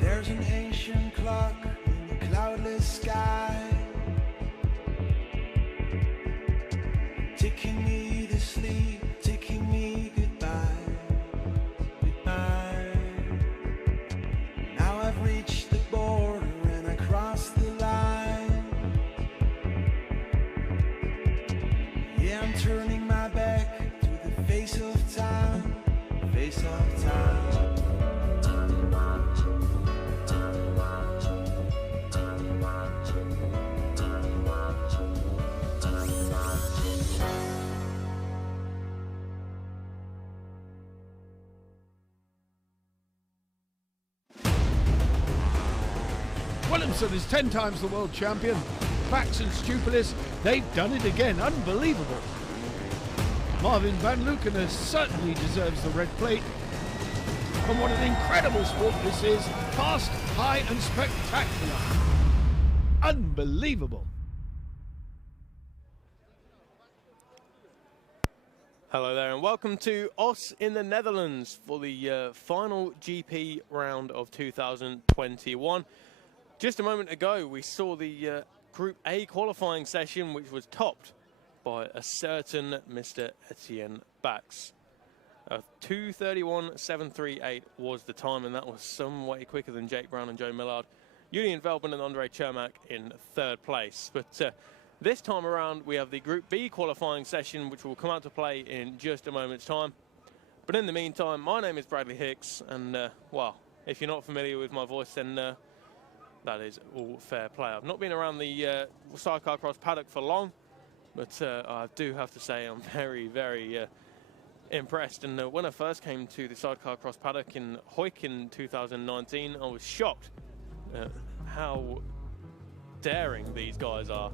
There's an ancient clock in the cloudless sky, ticking me to sleep, ticking me goodbye, goodbye. Now I've reached the border and I crossed the line. Yeah, I'm turning my back to the face of time, face of time. Williamson is 10 times the world champion. Bax and Stupilis, they've done it again. Unbelievable. Marvin Van Lukener certainly deserves the red plate. And what an incredible sport this is. Fast, high and spectacular. Unbelievable. Hello there and welcome to Os in the Netherlands for the final GP round of 2021. Just a moment ago we saw the Group A qualifying session, which was topped by a certain Mr. Etienne Bax. 2:31.738 was the time, and that was some way quicker than Jake Brown and Joe Millard. Julian Veltman and Andre Chermak in third place. But this time around we have the Group B qualifying session, which will come out to play in just a moment's time. But in the meantime, my name is Bradley Hicks, and well, if you're not familiar with my voice, then that is all fair play. I've not been around the Sidecarcross paddock for long, but I do have to say I'm very, very impressed. And when I first came to the Sidecarcross paddock in Hoyk in 2019, I was shocked at how daring these guys are.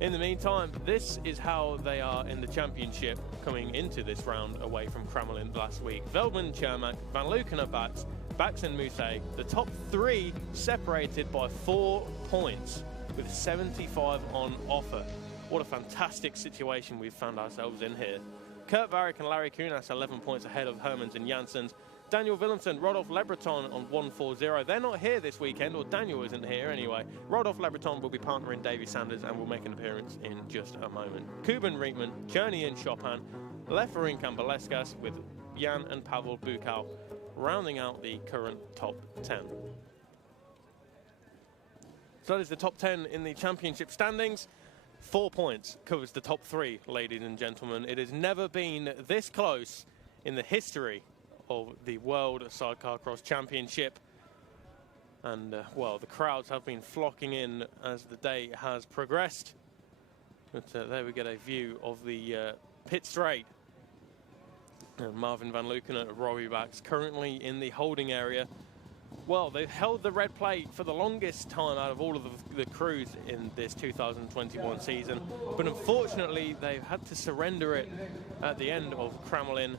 In the meantime, this is how they are in the championship coming into this round away from Cramelin last week. Veldman, Chermak, Van Lukener, Bax and Mousset, the top three separated by 4 points with 75 on offer. What a fantastic situation we've found ourselves in here. Kurt Varick and Larry Kunas 11 points ahead of Hermans and Janssens. Daniel Willemsen, Rodolphe Lebreton on 140. They're not here this weekend, or Daniel isn't here anyway. Rodolphe Lebreton will be partnering Davy Sanders and will make an appearance in just a moment. Kuban Rietman, Journey and Chopin, Leferink and Balescas with Jan and Pavel Bukal rounding out the current top 10. So that is the top 10 in the championship standings. 4 points covers the top 3, ladies and gentlemen. It has never been this close in the history of the World Sidecarcross Championship. And, well, the crowds have been flocking in as the day has progressed. But there we get a view of the pit straight. Marvin Van Lukener, Robbie Bax currently in the holding area. Well, they've held the red plate for the longest time out of all of the crews in this 2021 season. But unfortunately, they've had to surrender it at the end of Cramelin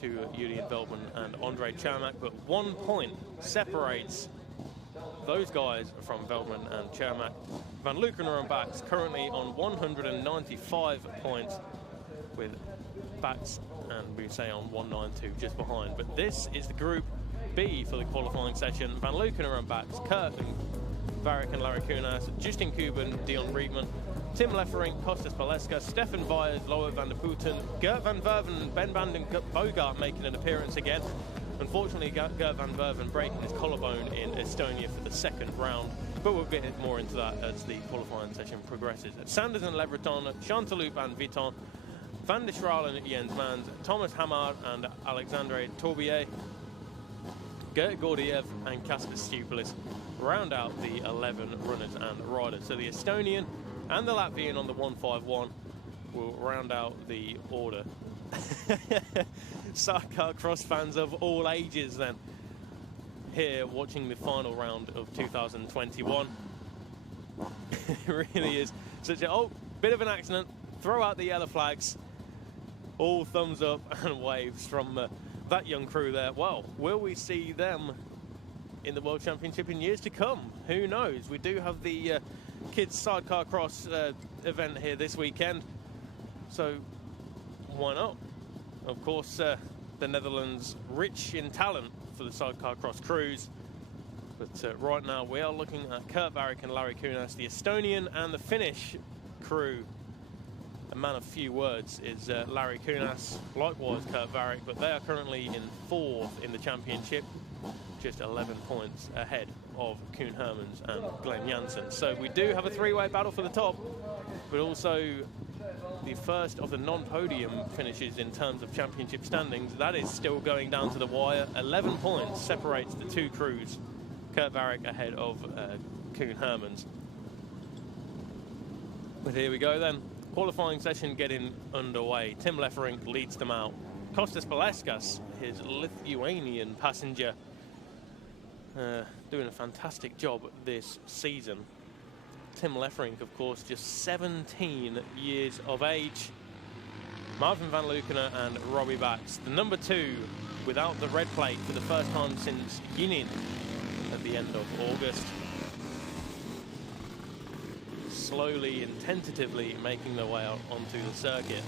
to Julian Veltman and Andre Chermak. But 1 point separates those guys from Veltman and Chermak. Van Lukener and Bax currently on 195 points, with Bax and Mousset on 192 just behind. But this is the Group B for the qualifying session. Van Lukener and Bax, Kurt and Varick and Larry Kunas, Justin Kuban, Dion Rietman, Tim Leferink, Kostas Paleskas, Stefan Vyers, Loa van der Putten, Gert van Verven, Ben van den Bogart making an appearance again. Unfortunately, Gert van Verven breaking his collarbone in Estonia for the second round, but we'll get more into that as the qualifying session progresses. Sanders and Lebreton, Chanteloup and Vuitton, Van der Schraal and Jens Mans, Thomas Hamard and Alexandre Tourbier, Gert Gordiev and Kasper Stupilis round out the 11 runners and riders. So the Estonian and the Latvian on the 151 will round out the order. Sidecarcross fans of all ages then here watching the final round of 2021. It really is such a bit of an accident. Throw out the yellow flags. All thumbs up and waves from that young crew there, well, will we see them in the World Championship in years to come? Who knows? We do have the kids Sidecarcross event here this weekend, so why not? Of course, the Netherlands rich in talent for the Sidecarcross crews, but right now we are looking at Kurt Varrick and Larry Kunas, the Estonian and the Finnish crew. A man of few words is Larry Kunas, likewise Kurt Varrick, but they are currently in 4th in the championship, just 11 points ahead of Koen Hermans and Glenn Janssen. So we do have a three-way battle for the top, but also the first of the non-podium finishes in terms of championship standings. That is still going down to the wire. 11 points separates the two crews. Kurt Varrick ahead of Koen Hermans. But here we go then. Qualifying session getting underway. Tim Lefferink leads them out. Kostas Paleskas, his Lithuanian passenger, doing a fantastic job this season. Tim Lefferink, of course, just 17 years of age. Marvin van Leeuwen and Robbie Bax, the number 2 without the red plate for the first time since Yinin at the end of August. Slowly and tentatively making their way out onto the circuit.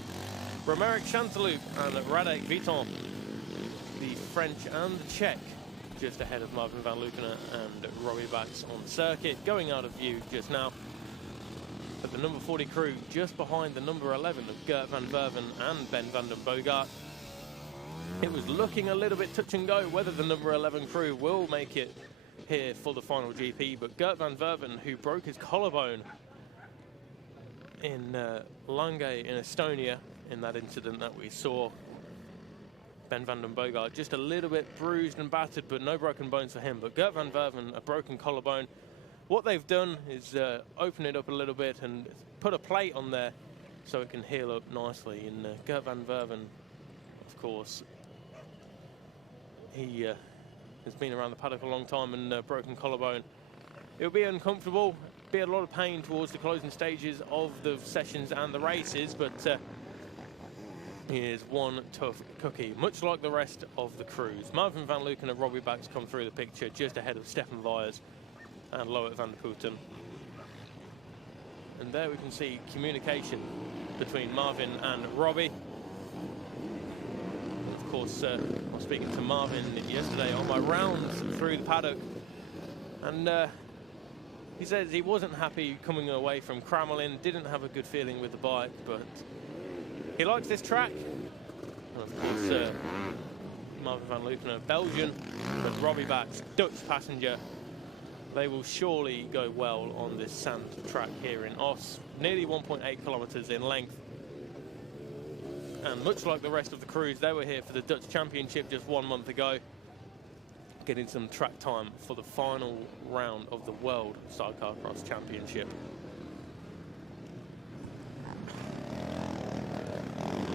Romeric Chanteloup and Radek Viton, the French and the Czech, just ahead of Marvin van Leeuwen and Robbie Bax on the circuit, going out of view just now. But the number 40 crew just behind the number 11 of Gert van Verven and Ben van den Boogaard. It was looking a little bit touch and go whether the number 11 crew will make it here for the final GP, but Gert van Verven, who broke his collarbone in Lange in Estonia in that incident that we saw. Ben van den Boogaard just a little bit bruised and battered, but no broken bones for him. But Gert van Verven, a broken collarbone. What they've done is open it up a little bit and put a plate on there so it can heal up nicely. And Gert van Verven, of course, he has been around the paddock a long time, and broken collarbone. It'll be uncomfortable, be a lot of pain towards the closing stages of the sessions and the races, but he is one tough cookie, much like the rest of the crews. Marvin van Leeuwen and Robbie Bax come through the picture just ahead of Stefan Vyers and Loet van der Putten. And there we can see communication between Marvin and Robbie. Of course, I was speaking to Marvin yesterday on my rounds through the paddock, and he says he wasn't happy coming away from Kramelin, didn't have a good feeling with the bike, but he likes this track. And of course, Marvin van Leeuwen, Belgian, but Robbie Bax, Dutch passenger. They will surely go well on this sand track here in Os, nearly 1.8 kilometers in length. And much like the rest of the crews, they were here for the Dutch Championship just 1 month ago, getting some track time for the final round of the World Sidecarcross Championship.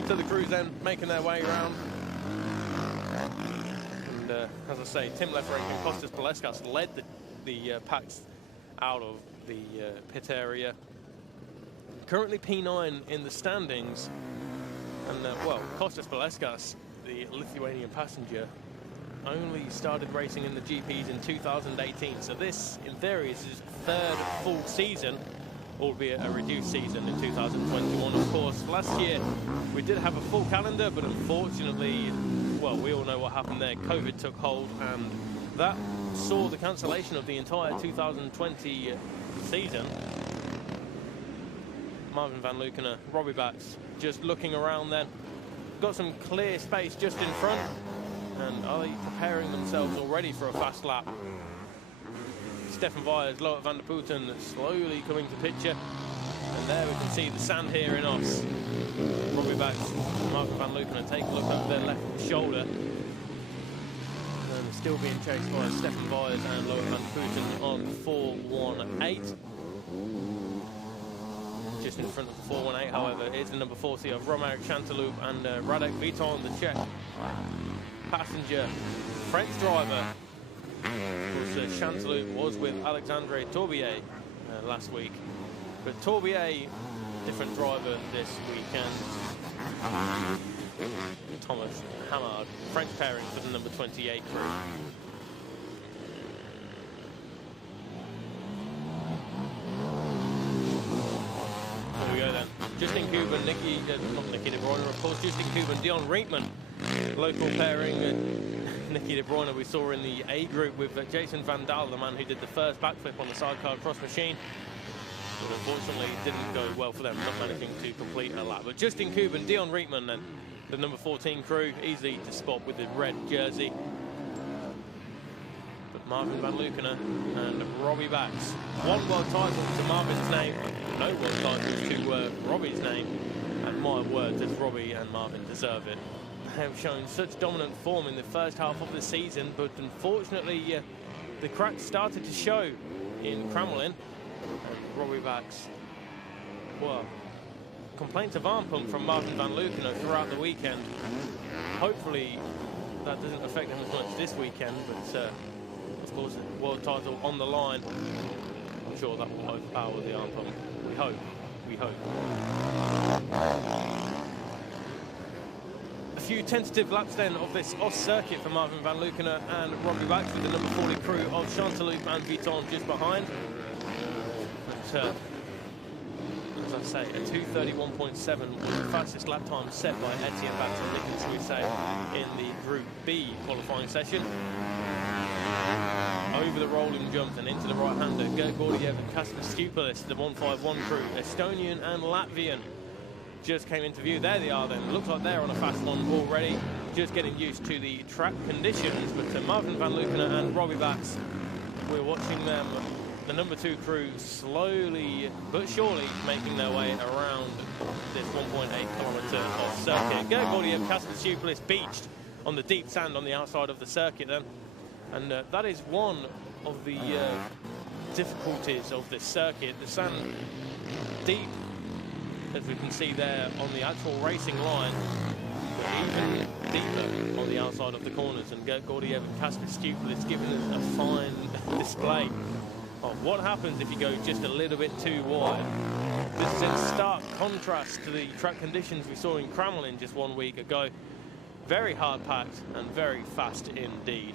So the crews then making their way around. And as I say, Tim Lefferink and Kostas Paleskas led the packs out of the pit area. Currently P9 in the standings. And well, Kostas Paleskas, the Lithuanian passenger, only started racing in the GPs in 2018. So this, in theory, is his 3rd full season, albeit a reduced season in 2021. Of course, last year we did have a full calendar, but unfortunately, well, we all know what happened there. COVID took hold, and that saw the cancellation of the entire 2020 season. Marvin van Leeuwen, Robbie Bax, just looking around then. Got some clear space just in front. And are they preparing themselves already for a fast lap? Stefan Vyers, Loet van der Putten slowly coming to picture. And there we can see the sand here in Os. Robbie Bax, Marvin van Leeuwen take a look over their left shoulder. And still being chased by Stefan Vyers and Loet van der Putten on 418. Just in front of the 418, however, is the number 40 of Romeric Chanteloup and Radek Viton, the Czech passenger, French driver. Of course, Chanteloup was with Alexandre Tourbier last week, but Tourbier, different driver this weekend. Thomas Hamard, French pairing for the number 28 crew. Here we go then. Justin Kuban, not Nicky De Bruyne, of course, Justin Kuban, Dion Rietman, local pairing. Nicky De Bruyne we saw in the A group with Jason Van Dal, the man who did the first backflip on the Sidecarcross machine. But unfortunately, didn't go well for them, not managing to complete a lap. But Justin Kuban, Dion Rietman, then the number 14 crew, easy to spot with the red jersey. But Marvin Van Lukener and Robbie Bax. One world title to Marvin's name, no world titles to Robbie's name. And my word, does Robbie and Marvin deserve it. They have shown such dominant form in the first half of the season, but unfortunately, the cracks started to show in Cromwell. Robbie Bax, well, complaints of arm pump from Marvin Van Lukener throughout the weekend. Hopefully that doesn't affect him as much this weekend, but of course, world title on the line. I'm sure that will overpower the arm pump. We hope. We hope. A few tentative laps then of this off circuit for Marvin Van Lukener and Robbie Bax with the number 40 crew of Chanteloup and Vuitton just behind. But, as I say, a 2:31.7 was the fastest lap time set by Etienne Baton we say, in the Group B qualifying session. Over the rolling jumps and into the right-hander, Gert Gordiev and Kasper Stupilis, the 151 crew, Estonian and Latvian, just came into view. There they are then. Looks like they're on a fast one already, just getting used to the track conditions. But Marvin Van Lukener and Robbie Bax, we're watching them, the number 2 crew, slowly but surely making their way around this 1.8 kilometre of circuit. Gert Gordiev, Kasper Stupilis beached on the deep sand on the outside of the circuit then. And that is one of the difficulties of this circuit. The sand deep, as we can see there on the actual racing line, but even deeper on the outside of the corners. And Gert Gordiev and Kasper Stupilis giving us a fine display of what happens if you go just a little bit too wide. This is in stark contrast to the track conditions we saw in Cromwell just 1 week ago. Very hard packed and very fast indeed.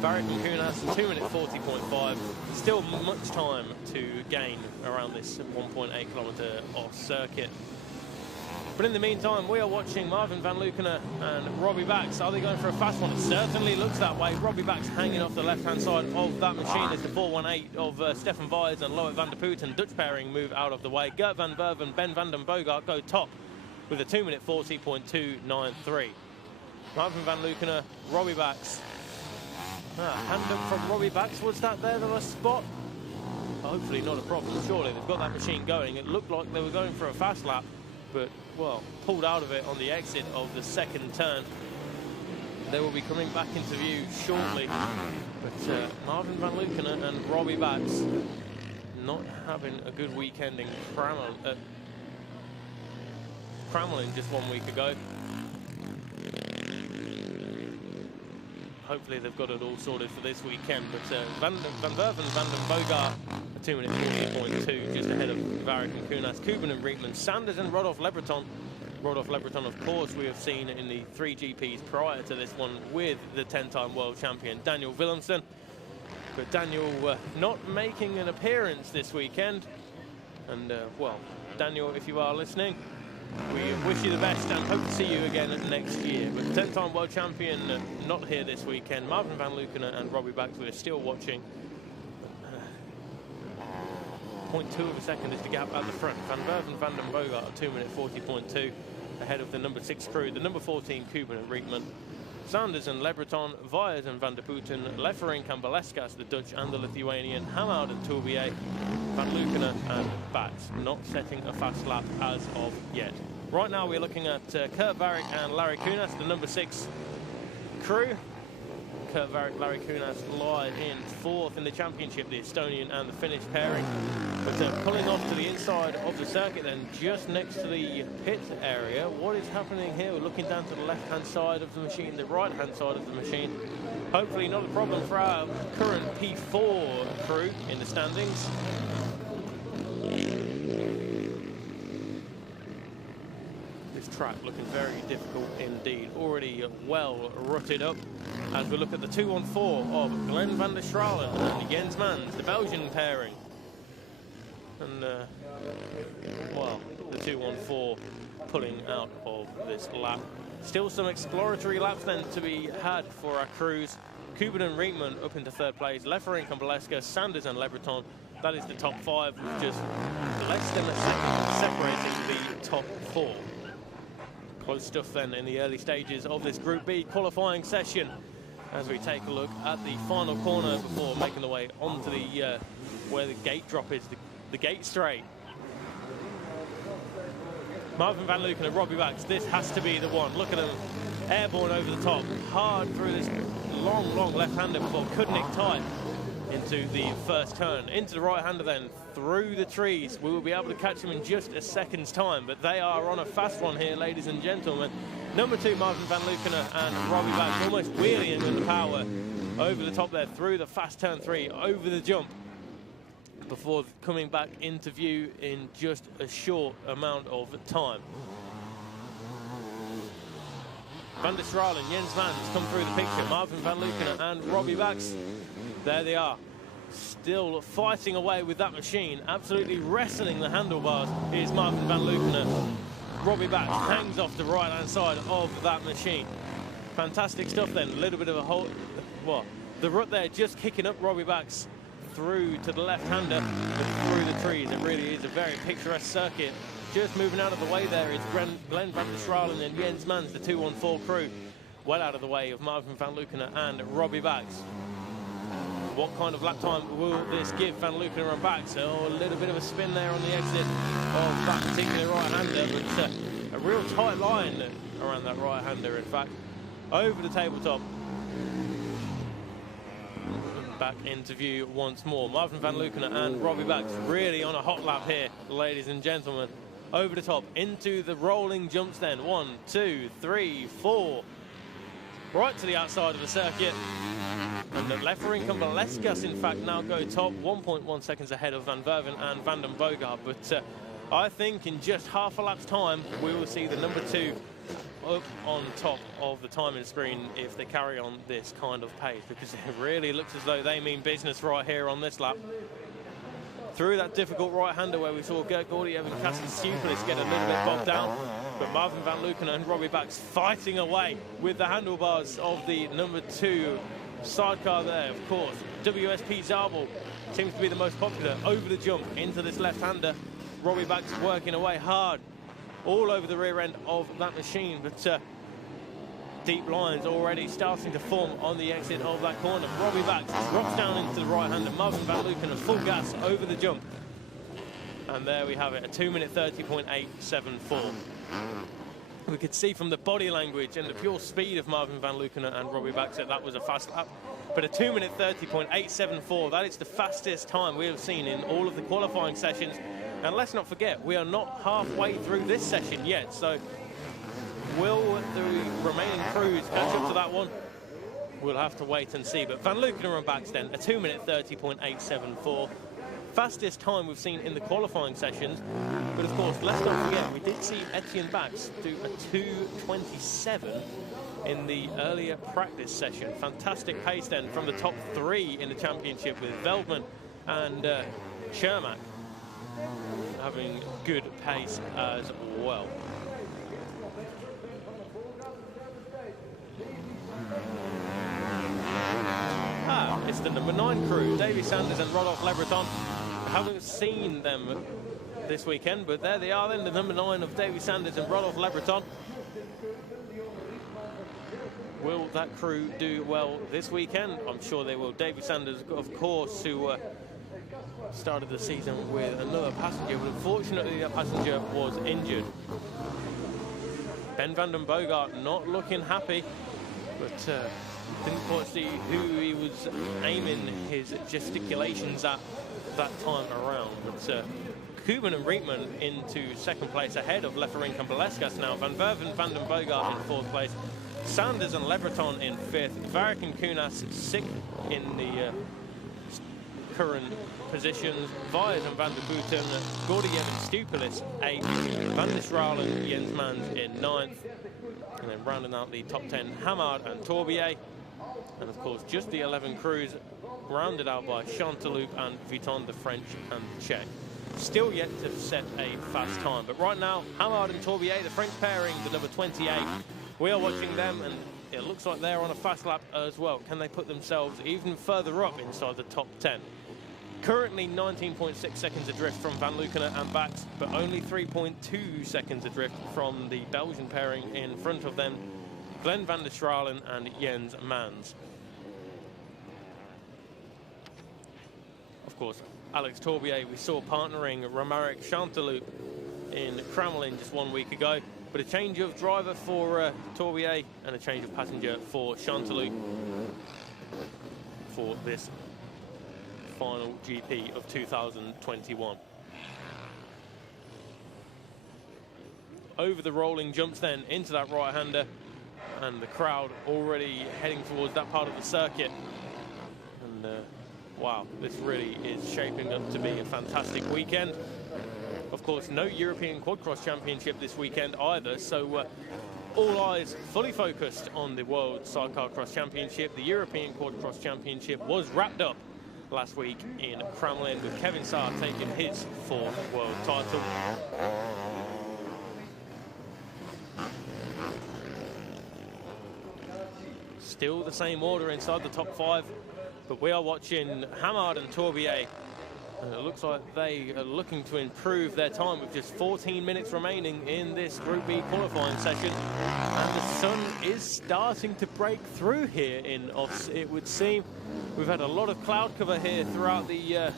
Varric and Kunas, 2 minute 40.5. Still much time to gain around this 1.8 kilometre off circuit. But in the meantime, we are watching Marvin Van Lukener and Robbie Bax. Are they going for a fast one? It certainly looks that way. Robbie Bax hanging off the left-hand side of that machine as the 418 of Stefan Vyers and Loic van der Putten, Dutch pairing, move out of the way. Gert van Verve and Ben van den Bogart go top with a 2 minute 40.293. Marvin Van Lukener, Robbie Bax. Hand up from Robbie Bax, was that there the spot? Hopefully not a problem, surely they've got that machine going. It looked like they were going for a fast lap, but, well, pulled out of it on the exit of the second turn. They will be coming back into view shortly, but Marvin Van Lukener and Robbie Bax not having a good weekend in Cromwell just 1 week ago. Hopefully they've got it all sorted for this weekend. But Van Verve and Van den Bogart, a 2 minute 40.2, just ahead of Varric and Kunas, Kuban and Rietman, Sanders and Rodolphe Lebreton. Rodolphe Lebreton, of course, we have seen in the 3 GPs prior to this one with the 10-time world champion Daniel Willemsen. But Daniel not making an appearance this weekend. And, well, Daniel, if you are listening, we wish you the best and hope to see you again next year. But the 10-time world champion not here this weekend. Marvin Van Lukener and Robbie Bax, we're still watching. 0.2 of a second is the gap at the front. Van Verve and Van den Bogart are 2 minute 40.2 ahead of the number 6 crew. The number 14 Kuban and Rietman. Sanders and Lebreton, Vyers and Van der Putten, Lefferink and Baleskas, the Dutch and the Lithuanian, Hamard and Tourbier, Van Lukener and Bax, not setting a fast lap as of yet. Right now we're looking at Kurt Varric and Larry Kunas, the number 6 crew. Kurt Varric, Larry Kunas lie in 4th in the championship, the Estonian and the Finnish pairing. But pulling off to the inside of the circuit then, just next to the pit area. What is happening here? We're looking down to the left-hand side of the machine, the right-hand side of the machine. Hopefully not a problem for our current P4 crew in the standings. track looking very difficult indeed. Already well rutted up as we look at the 2-on-4 of Glenn van der Stralen and Jens Mans, the Belgian pairing. And, well, the 2-on-4 pulling out of this lap. Still some exploratory laps then to be had for our crews. Kuban and Rietman up into third place. Lefferink and Baleska, Sanders and Lebreton. That is the top 5, with just less than a second separating the top 4. Close stuff then in the early stages of this Group B qualifying session, as we take a look at the final corner before making the way onto the where the gate drop is, the gate straight. Marvin van Luken and Robbie Bax, this has to be the one. Look at them, airborne over the top, hard through this long left-hander before Kudnik tight into the first turn. Into the right-hander then, through the trees. We will be able to catch them in just a second's time, but they are on a fast one here, ladies and gentlemen. Number 2, Marvin van Luken and Robbie Bax, almost wheeling with the power over the top there, through the fast turn 3, over the jump, before coming back into view in just a short amount of time. Van der Stralen, Jens Mans come through the picture. Marvin van Luken and Robbie Bax, there they are, still fighting away with that machine, absolutely wrestling the handlebars. Here's Marvin van Luken. Robbie Bax hangs off the right-hand side of that machine. Fantastic stuff then. A little bit of a hole. Well, the rut there just kicking up Robbie Bax through to the left-hander, but through the trees. It really is a very picturesque circuit. Just moving out of the way there is Glenn van der Stralen and Jens Mans, the 2-on-4 crew. Well out of the way of Marvin van Luken and Robbie Bax. What kind of lap time will this give Van Luken and Bax? Oh, a little bit of a spin there on the exit of that particular right-hander, but a real tight line around that right-hander, in fact. Over the tabletop. Back into view once more. Marvin van Luken and Robbie Bax really on a hot lap here, ladies and gentlemen. Over the top, into the rolling jumps then. 1, 2, 3, 4. Right to the outside of the circuit. And the Lefferink and Valeskas, in fact, now go top, 1.1 seconds ahead of Van Verven and Van den Bogart. But I think in just half a lap's time, we will see the number 2 up on top of the timing screen if they carry on this kind of pace, because it really looks as though they mean business right here on this lap. Through that difficult right-hander where we saw Gert Gordiev and Cassie Stupelis get a little bit bogged down, but Marvin van Luken and Robbie Bax fighting away with the handlebars of the number 2 sidecar there, of course. WSP Zabel seems to be the most popular. Over the jump into this left-hander. Robbie Bax working away hard all over the rear end of that machine, but deep lines already starting to form on the exit of that corner. Robbie Bax drops down into the right-hander. Marvin van Luken at full gas over the jump. And there we have it, a 2-minute 30.874. We could see from the body language and the pure speed of Marvin van Luken and Robbie Bax that was a fast lap. But a 2-minute 30.874, that is the fastest time we have seen in all of the qualifying sessions. And let's not forget, we are not halfway through this session yet, so will the remaining crews catch up to that one? We'll have to wait and see. But Van Luken and Bax then, a 2-minute 30.874. Fastest time we've seen in the qualifying sessions. But of course, let's not forget, we did see Etienne Bax do a 2:27 in the earlier practice session. Fantastic pace then from the top 3 in the championship, with Veldman and Shermack having good pace as well. It's the number 9 crew, Davy Sanders and Rodolphe Lebreton. I haven't seen them this weekend, but there they are then, the number 9 of Davy Sanders and Rodolphe Lebreton. Will that crew do well this weekend? I'm sure they will. Davy Sanders, of course, who started the season with another passenger, but unfortunately that passenger was injured. Ben van den Bogart not looking happy, but didn't quite see who he was aiming his gesticulations at that time around. But Kuban and Rietman into second place ahead of Lefferink and Baleskas now. Van Verven, Van den Bogart in 4th place. Sanders and Lebreton in 5th. Varric and Kunas 6th in the current positions. Vyers and Van der Putten, Gordiev and Stupilis 8th, Van der Straal and Jens Mans in 9th, and then rounding out the top 10, Hamard and Torbier, and of course just the 11 crews rounded out by Chanteloup and Vuitton, the French and the Czech. Still yet to set a fast time, but right now Hamard and Torbier, the French pairing, the number 28, we are watching them, and it looks like they're on a fast lap as well. Can they put themselves even further up inside the top 10? Currently 19.6 seconds adrift from Van Luckenen and Bax, but only 3.2 seconds adrift from the Belgian pairing in front of them, Glenn van der Stralen and Jens Mans. Of course, Alex Torbier, we saw partnering Romaric Chanteloup in Cramelin just 1 week ago, but a change of driver for Torbier and a change of passenger for Chanteloup for this final GP of 2021. Over the rolling jumps then into that right-hander, and the crowd already heading towards that part of the circuit. And wow, this really is shaping up to be a fantastic weekend. Of course, no European Quadcross Championship this weekend either, so all eyes fully focused on the World Sidecarcross Championship. The European Quadcross Championship was wrapped up last week in Cramelin, with Kevin Saar taking his 4th world title. Still the same order inside the top 5, but we are watching Hamard and Torbier, and it looks like they are looking to improve their time with just 14 minutes remaining in this Group B qualifying session. And the sun is starting to break through here in Oss, it would seem. We've had a lot of cloud cover here throughout the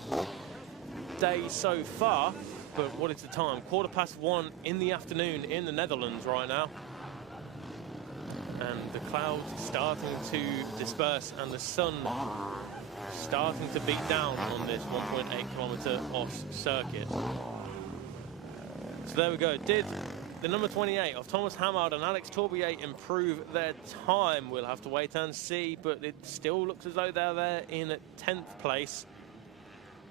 day so far, but what is the time? 1:15 in the afternoon in the Netherlands right now. And the clouds starting to disperse and the sun starting to beat down on this 1.8-kilometer Oss circuit. So there we go. Did the number 28 of Thomas Hamard and Alex Torbier improve their time? We'll have to wait and see, but it still looks as though they're there in 10th place.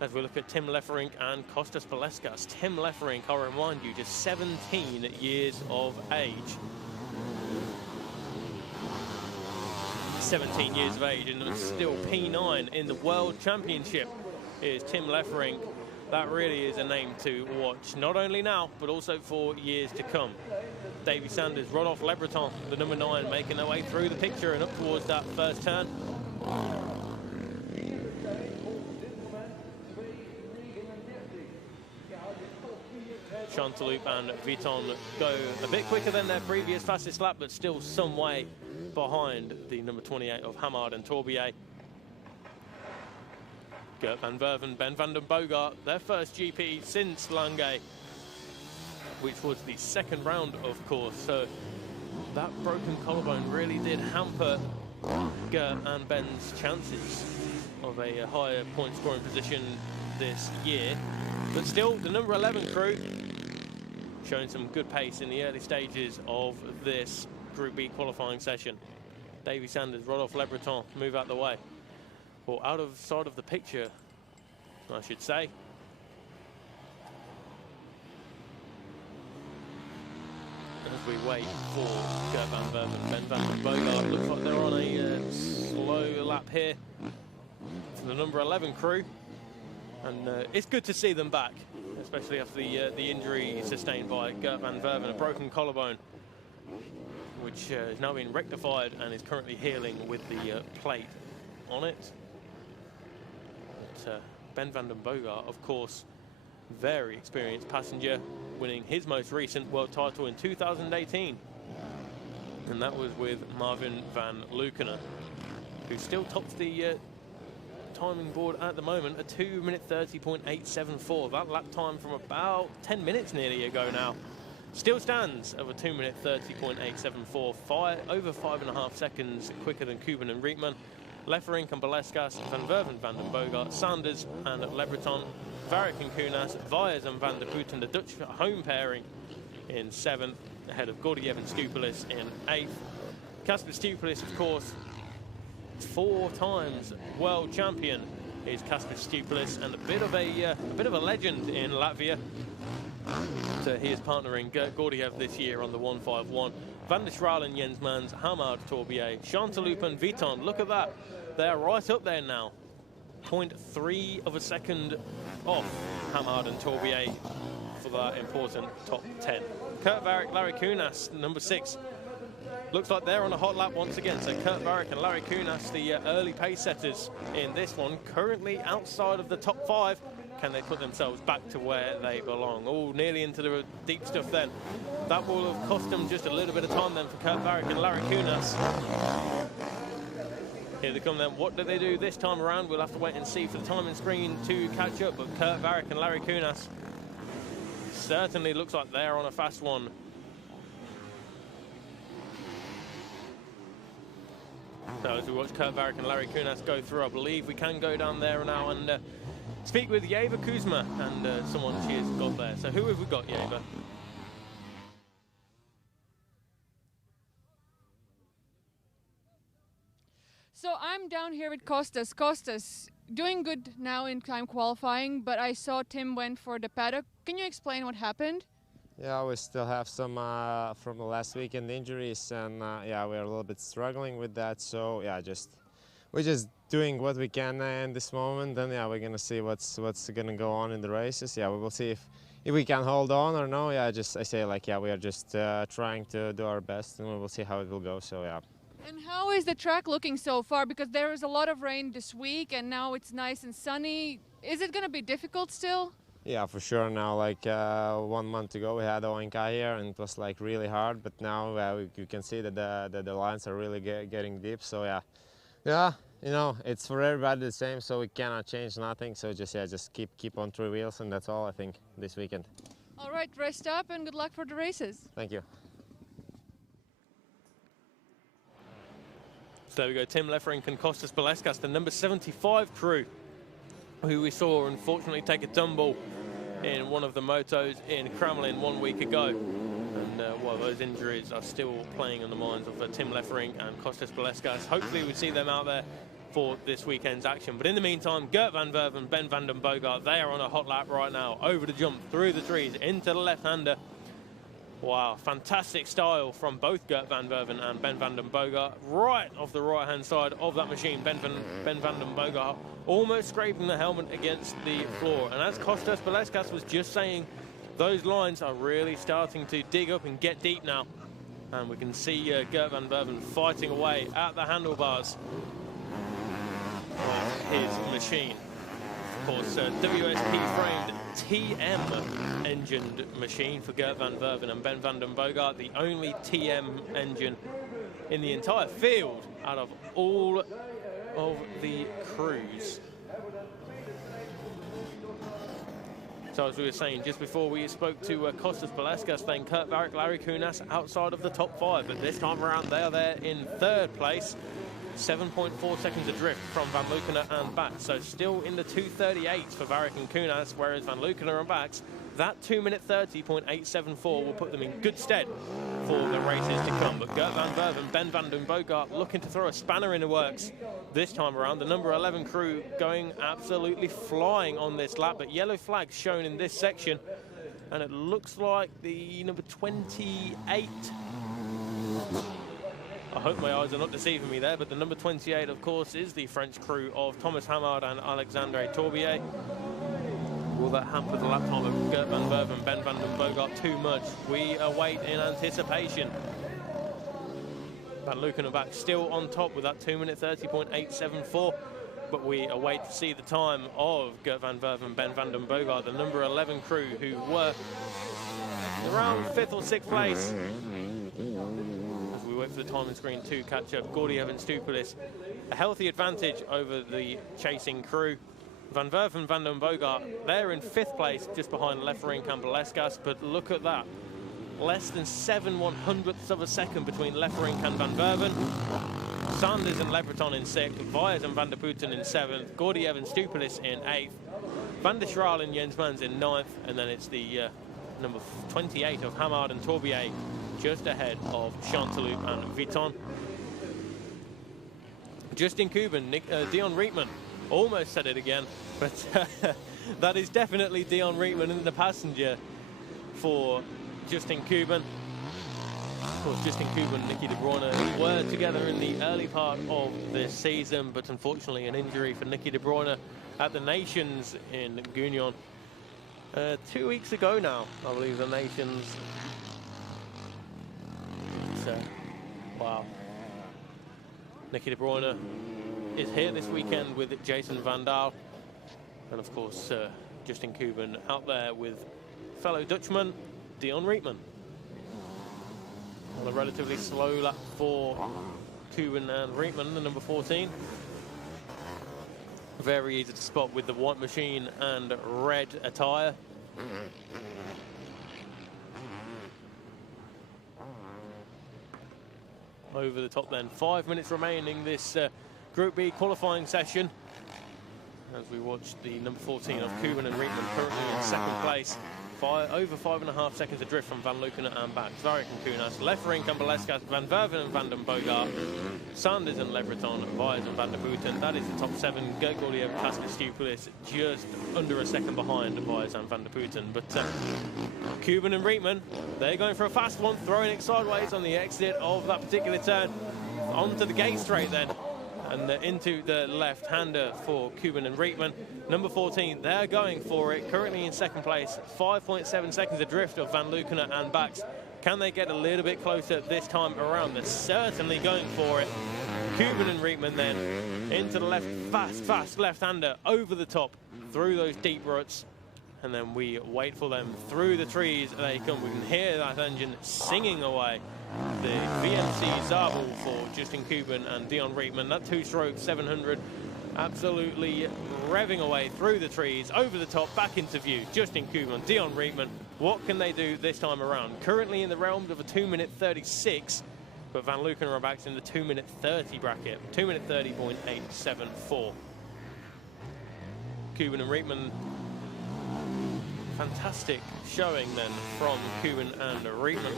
As we look at Tim Leferink and Kostas Paleskas. Tim Leferink, I'll remind you, just 17 years of age. 17 years of age and still P9 in the World Championship is Tim Leferink. That really is a name to watch, not only now, but also for years to come. Davy Sanders, Rodolphe Le Breton, the number 9, making their way through the picture and up towards that first turn. Chanteloup and Vuitton go a bit quicker than their previous fastest lap, but still some way behind the number 28 of Hamard and Torbier. Gert van Verven, Ben van den Bogart, their first GP since Langay, which was the second round, of course. So that broken collarbone really did hamper Gert and Ben's chances of a higher point scoring position this year. But still, the number 11 crew showing some good pace in the early stages of this Group B qualifying session. Davy Sanders, Rodolphe Le Breton move out the way, or out of sight of the picture, I should say. As we wait for Gert van Verven, Ben van den Bogart, looks like they're on a slow lap here for the number 11 crew, and it's good to see them back, especially after the injury sustained by Gert van Verven, a broken collarbone, which has now been rectified and is currently healing with the plate on it. But, Ben van den Bogart, of course, very experienced passenger, winning his most recent world title in 2018. And that was with Marvin van Luckenen, who still tops the timing board at the moment, a 2 minute 30.874. That lap time from about 10 minutes nearly ago now. Still stands of a 2 minute 30.874, over 5.5 seconds quicker than Kuban and Rietman. Leferink and Baleskas, Van Verven, Van den Bogart, Sanders and Le Breton, Varric and Kunas, Vyers and Van der Putten, the Dutch home pairing in 7th, ahead of Gordiev and Stupilis in 8th. Kasper Stupilis, of course, 4 times world champion, is Kasper Stupilis, and a bit of a legend in Latvia. So he is partnering Gert Gordiev this year on the 151. Van der Stralen, Jens Mans, Hamad Tourbier, Chanteloup and Vuitton. Look at that. They're right up there now. 0.3 of a second off Hamad and Tourbier for that important top 10. Kurt Varrick, Larry Kunas, number 6. Looks like they're on a hot lap once again. So Kurt Varrick and Larry Kunas, the early pace setters in this one, currently outside of the top 5. Can they put themselves back to where they belong? Oh, nearly into the deep stuff then. That will have cost them just a little bit of time then for Kurt Varrick and Larry Kunas. Here they come then. What do they do this time around? We'll have to wait and see for the timing screen to catch up. But Kurt Varrick and Larry Kunas certainly looks like they're on a fast one. So as we watch Kurt Varrick and Larry Kunas go through, I believe we can go down there now and speak with Yeva Kuzma and someone she has got there. So who have we got, Yeva? So I'm down here with Kostas. Kostas, doing good now in time qualifying, but I saw Tim went for the paddock. Can you explain what happened? Yeah, we still have some from the last weekend injuries, and yeah, we're a little bit struggling with that. So yeah, we're just doing what we can in this moment, and yeah, we're gonna see what's gonna go on in the races. Yeah, we will see if we can hold on or no. Yeah, I say like yeah, we are just trying to do our best, and we will see how it will go. So yeah. And how is the track looking so far? Because there is a lot of rain this week, and now it's nice and sunny. Is it gonna be difficult still? Yeah, for sure. Now, like 1 month ago, we had Oinka here, and it was like really hard. But now you can see that the lines are really getting deep. So yeah, you know, it's for everybody the same. So we cannot change nothing. So just keep on 3 wheels, and that's all I think this weekend. All right, rest up and good luck for the races. Thank you. So there we go, Tim Leferink and Kostas Baleskas, the number 75 crew, who we saw unfortunately take a tumble in one of the motos in Kremlin 1 week ago. And well, those injuries are still playing on the minds of Tim Leferink and Kostas Baleskas. Hopefully we see them out there for this weekend's action. But in the meantime, Gert van Verven, Ben van den Bogart, they are on a hot lap right now, over the jump, through the trees, into the left-hander. Wow, fantastic style from both Gert van Verven and Ben van den Bogart. Right off the right-hand side of that machine, Ben van den Bogart almost scraping the helmet against the floor. And as Kostas Baleskas was just saying, those lines are really starting to dig up and get deep now. And we can see Gert van Verven fighting away at the handlebars of his machine. Of course, WSP-framed TM engined machine for Gert van Verven and Ben van den Bogart, the only TM engine in the entire field out of all of the crews. So as we were saying just before we spoke to Kostas Baleskas, then Kurt Varrick, Larry Kunas outside of the top 5, but this time around they are there in 3rd place. 7.4 seconds adrift from Van Lukenen and Bax. So still in the 2:38s for Varrick and Kunas, whereas Van Lukenen and Bax, that 2:30 30.874 will put them in good stead for the races to come. But Gert van Verven, Ben van den Bogart looking to throw a spanner in the works this time around. The number 11 crew going absolutely flying on this lap, but yellow flags shown in this section. And it looks like the number 28, I hope my eyes are not deceiving me there, but the number 28, of course, is the French crew of Thomas Hamad and Alexandre Tourbier. Will that hamper the lap time of Gert van Verven, Ben van den Bogart too much? We await in anticipation. Van Lukenen back still on top with that 2:30 30.874, but we await to see the time of Gert van Verven, Ben van den Bogart, the number 11 crew, who were around 5th or 6th place. We wait for the timing screen to catch up. Gordiev and Stupilis, a healthy advantage over the chasing crew. Van Verven, Van den Bogart, they're in 5th place, just behind Leferink and Baleskas, but look at that. Less than 7/100ths of a second between Leferink and Van Verven. Sanders and Lebreton in 6th, Vyers and Van der Putten in 7th, Gordiev and Stupilis in 8th, Van der Straalen and Jens Mans in 9th, and then it's the number 28 of Hamad and Tourbier just ahead of Chanteloup and Vuitton. Justin Kuban, Dion Rietman Almost said it again, but that is definitely Dion Rietman in the passenger for Justin Kuban. Of course, Justin Kuban and Nicky de Bruyne were together in the early part of this season, but unfortunately an injury for Nicky de Bruyne at the Nations in Gunion 2 weeks ago now, I believe, the Nations. So, wow. Nicky de Bruyne is here this weekend with Jason Van Daal, and of course Justin Kuban out there with fellow Dutchman Dion Rietman. On a relatively slow lap for Kuban and Rietman, the number 14. Very easy to spot with the white machine and red attire. Over the top then, 5 minutes remaining this Group B qualifying session. As we watch the number 14 of Kuban and Rietman currently in second place. Over 5.5 seconds adrift from Van Lukenen and back. Varric and Kunas, Leffering, Kumbeleskas, Van Verven and Van den Bogart, Sanders and Lebreton, Vyers and Van der Booten. That is the top 7. Gert Gordiev, Kasper Stupilis just under a second behind Vyers and Van der Booten. But Kuban and Rietman, they're going for a fast one, throwing it sideways on the exit of that particular turn. Onto the gate straight then. And into the left-hander for Kuban and Rietman. Number 14, they're going for it. Currently in second place, 5.7 seconds adrift of Van Lukenen and Bax. Can they get a little bit closer this time around? They're certainly going for it. Kuban and Rietman then into the left, fast left-hander over the top through those deep ruts. And then we wait for them through the trees. They come. We can hear that engine singing away. The VMC Zabel for Justin Kuban and Dion Rietman. That two-stroke 700 absolutely revving away through the trees, over the top, back into view. Justin Kuban, Dion Rietman. What can they do this time around? Currently in the realms of a 2-minute 36, but Van Lukenen are back in the 2-minute 30 bracket. 2-minute 30.874. Kuban and Rietman. Fantastic showing then from Kuban and Rietman.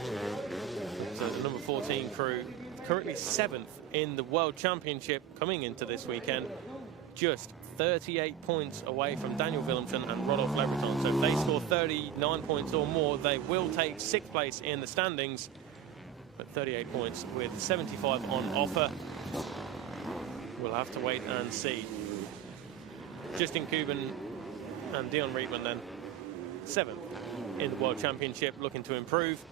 So the number 14 crew currently 7th in the World Championship coming into this weekend, just 38 points away from Daniel Willemsen and Rodolphe Lebreton. So if they score 39 points or more, they will take 6th place in the standings. But 38 points with 75 on offer. We'll have to wait and see. Justin Kuban and Dion Rietman then 7th in the World Championship, looking to improve.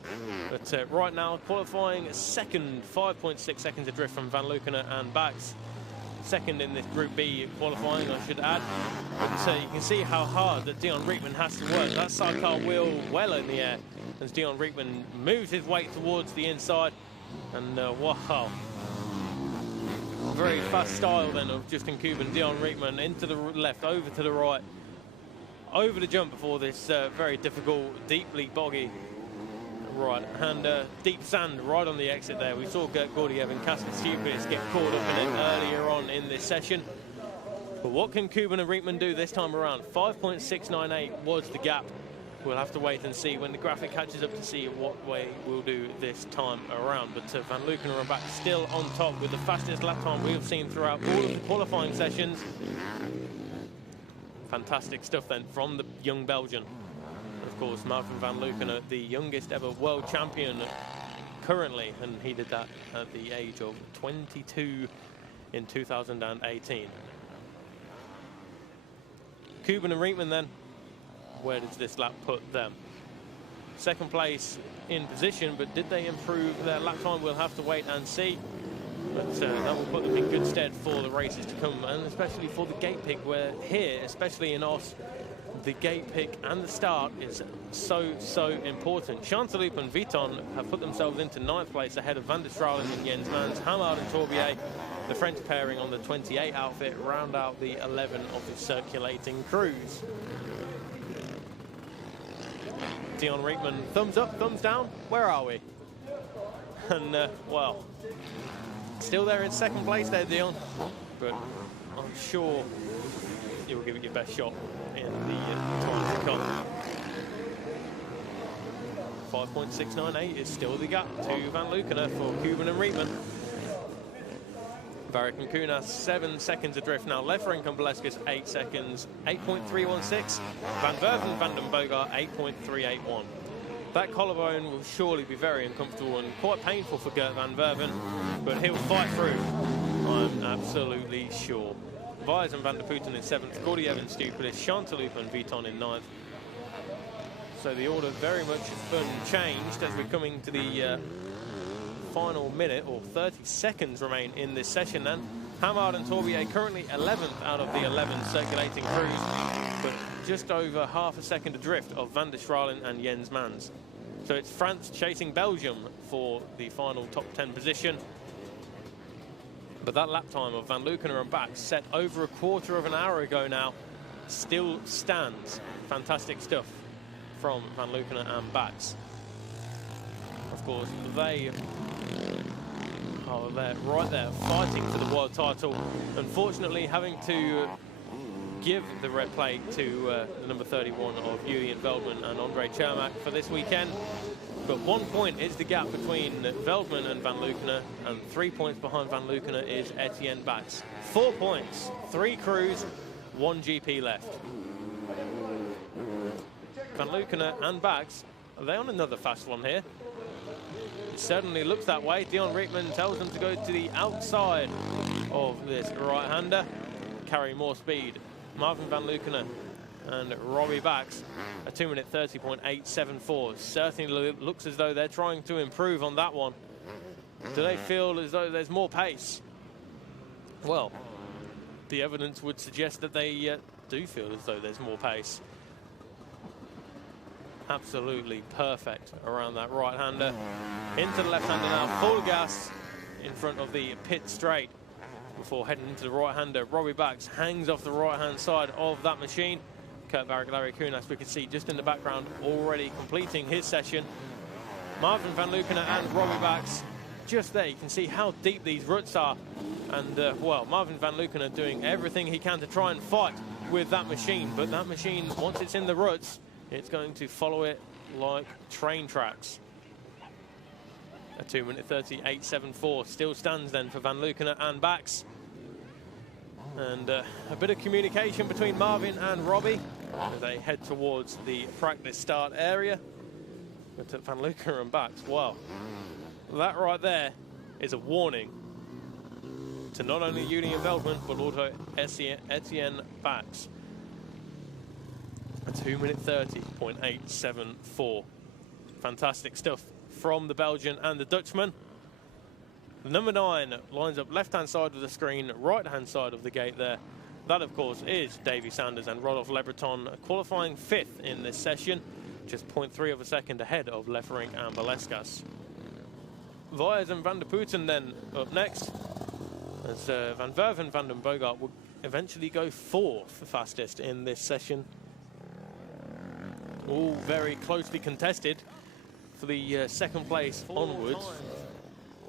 But right now, qualifying second, 5.6 seconds adrift from Van Lukenen and Bax. Second in this Group B qualifying, I should add. But you can see how hard that Dion Rietman has to work. That sidecar wheel well in the air as Dion Rietman moves his weight towards the inside. And wow. Very fast style then of Justin Kuban, Dion Rietman into the left, over to the right. Over the jump before this very difficult, deeply boggy right hander, deep sand right on the exit there. We saw Gert Gordiev and Kasper Stupilis get caught up in it earlier on in this session. But what can Kuban and Rietman do this time around? 5.698 was the gap. We'll have to wait and see when the graphic catches up to see what way we'll do this time around. But Van Lukenen are back still on top with the fastest lap time we have seen throughout all of the qualifying sessions. Fantastic stuff then from the young Belgian. Of course, Marvin Van Lukenen, the youngest ever world champion currently, and he did that at the age of 22 in 2018. Kuban and Rietman then, where does this lap put them? Second place in position, but did they improve their lap time? We'll have to wait and see. But that will put them in good stead for the races to come, and especially for the gate pick, where here, especially in Os, the gate pick and the start is so important. Chanteloup and Vuitton have put themselves into 9th place ahead of Van der Stralen and Jens Mans. Hamard and Tourbier, the French pairing on the 28 outfit, round out the 11 of the circulating crews. Dion Rietman, thumbs up, thumbs down, where are we? And, well, still there in second place there, Dion, but I'm sure you will give it your best shot in the time to come. 5.698 is still the gap to Van Lukenen for Kuban and Rietman. Varric and Kunas 7 seconds adrift now. Leffering and Baleskas 8 seconds, 8.316. Van Verven, Van den Bogart 8.381. That collarbone will surely be very uncomfortable and quite painful for Gert Van Verven, but he'll fight through, I'm absolutely sure. Vyers and Van der Putten in 7th, Gordy Evans, Stupilis, Chanteloup and Vuitton in 9th. So the order very much unchanged as we're coming to the final minute, or 30 seconds remain in this session then. Hamard and Torbier currently 11th out of the 11 circulating crews, but just over half a second adrift of Van der Stralen and Jens Mans. So it's France chasing Belgium for the final top 10 position. But that lap time of Van Lukener and Bax, set over a quarter of an hour ago now, still stands. Fantastic stuff from Van Lukener and Bax. Of course, they're right there fighting for the world title. Unfortunately, having to give the red plate to the number 31 of Julian Veldman and Andre Chermak for this weekend. But 1 point is the gap between Veldman and Van Lukener, and 3 points behind Van Lukener is Etienne Bax. 4 points, 3 crews, 1 GP left. Van Lukener and Bax, are they on another fast one here? It certainly looks that way. Dion Rietman tells them to go to the outside of this right-hander, carry more speed. Marvin Van Lukener and Robbie Bax, a 2-minute 30.874. Certainly looks as though they're trying to improve on that one. Do they feel as though there's more pace? Well, the evidence would suggest that they do feel as though there's more pace. Absolutely perfect around that right-hander. Into the left-hander now, full gas in front of the pit straight before heading into the right-hander. Robbie Bax hangs off the right-hand side of that machine. Kurt Varric, Larry Kunas, we can see just in the background already completing his session. Marvin Van Lukener and Robbie Bax just there. You can see how deep these ruts are. And, well, Marvin Van Lukener doing everything he can to try and fight with that machine. But that machine, once it's in the ruts, it's going to follow it like train tracks. A 2-minute 30.874 still stands then for Van Lukener and Bax. And a bit of communication between Marvin and Robbie as they head towards the practice start area. But Van Lukener and Bax, wow, that right there is a warning to not only Julian Veldman but also Etienne Bax. A 2-minute 30.874. Fantastic stuff from the Belgian and the Dutchman. The number 9 lines up left-hand side of the screen, right-hand side of the gate there. That, of course, is Davy Sanders and Rodolphe Lebreton, qualifying 5th in this session, just 0.3 of a second ahead of Leffering and Baleskas. Vyers and Van der Putten then up next, as Van Verven and Van den Bogart will eventually go 4th fastest in this session. All very closely contested for the second place onwards.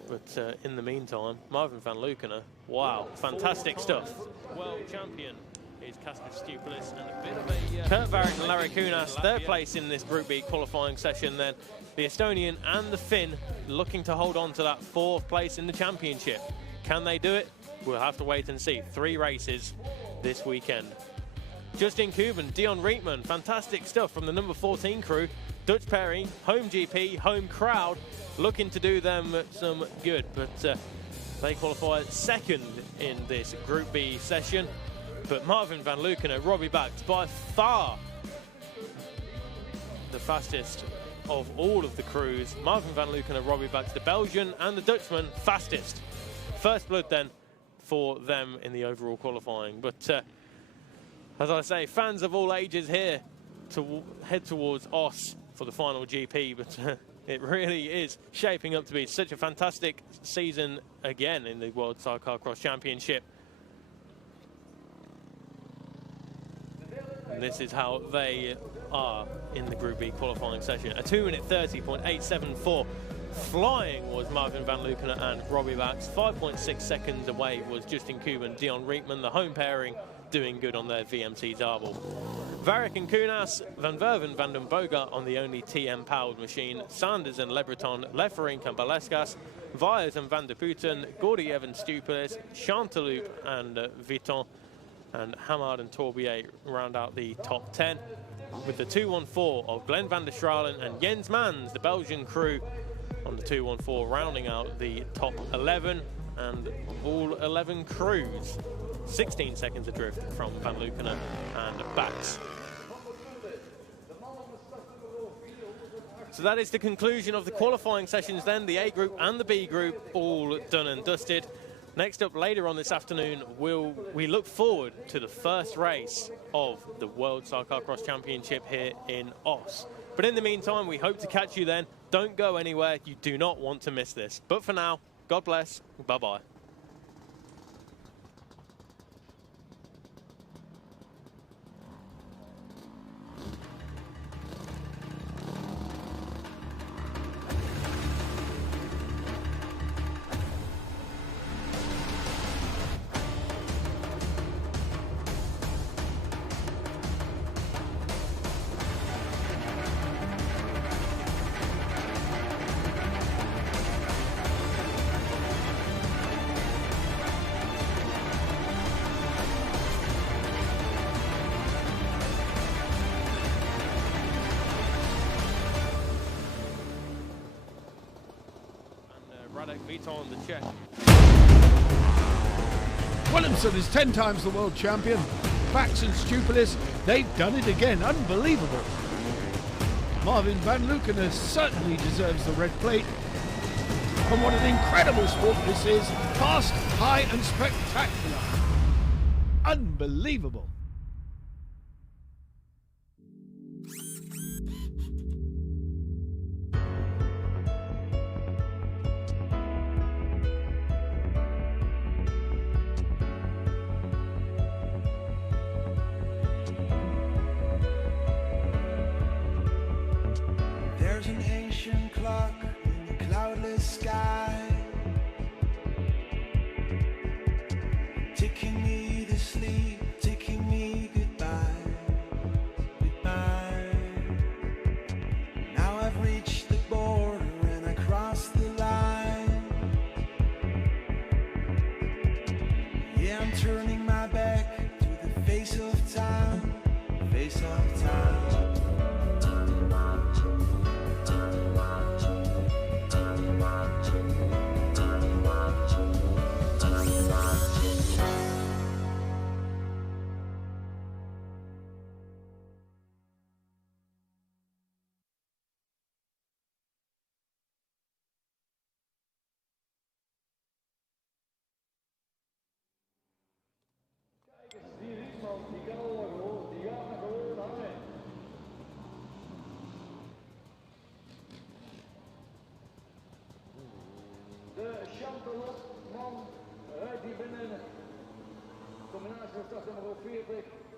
But in the meantime, Marvin Van Lukener, wow, fantastic stuff. World champion is Kasper Stupilis, and a bit of a... Kurt Varric and Larry Kunas, 3rd place in this Group B qualifying session then. The Estonian and the Finn looking to hold on to that 4th place in the championship. Can they do it? We'll have to wait and see. 3 races this weekend. Justin Kuban, Dion Rietman, fantastic stuff from the number 14 crew. Dutch pairing, home GP, home crowd, looking to do them some good. But they qualify 2nd in this Group B session. But Marvin Van Lukener, Robbie Bax, by far the fastest of all of the crews. Marvin Van Lukener, Robbie Bax, the Belgian and the Dutchman, fastest. First blood then for them in the overall qualifying. But as I say, fans of all ages here to head towards Os for the final GP, but it really is shaping up to be such a fantastic season again in the World Sidecarcross Championship. And this is how they are in the Group B qualifying session. A 2-minute 30.874. Flying was Marvin Van Lukener and Robbie Bax. 5.6 seconds away was Justin Kuban, Dion Rietman, the home pairing, doing good on their VMC Zarbel. Varric and Kunas, Van Verven, Van den Bogart on the only TM-powered machine, Sanders and Lebreton, Leferink and Balescas, Vyers and Van der Putten, Gordiev and Stupilis, Chanteloup and Vuitton, and Hamard and Torbier round out the top 10, with the 214 of Glenn van der Stralen and Jens Mans, the Belgian crew, on the 214 rounding out the top 11, and all 11 crews 16 seconds adrift from Van Lukkenen and Bax. So that is the conclusion of the qualifying sessions then, the A group and the B group all done and dusted. Next up later on this afternoon, we look forward to the first race of the World Sidecarcross Championship here in Oss. But in the meantime, we hope to catch you then. Don't go anywhere, you do not want to miss this. But for now, God bless, bye-bye. On the check. Williamson is 10 times the world champion. Bax and Stupilis, they've done it again. Unbelievable. Marvin Van Lukkenen certainly deserves the red plate. And what an incredible sport this is. Fast, high and spectacular. Unbelievable. There's an ancient clock in the cloudless sky, ticking me to sleep, ticking me goodbye, goodbye. Now I've reached the border and I crossed the line. Yeah, I'm turning my back to the face of time, face of time. De Chanteloup, man, die binnen. Combinatie van start nummer 40.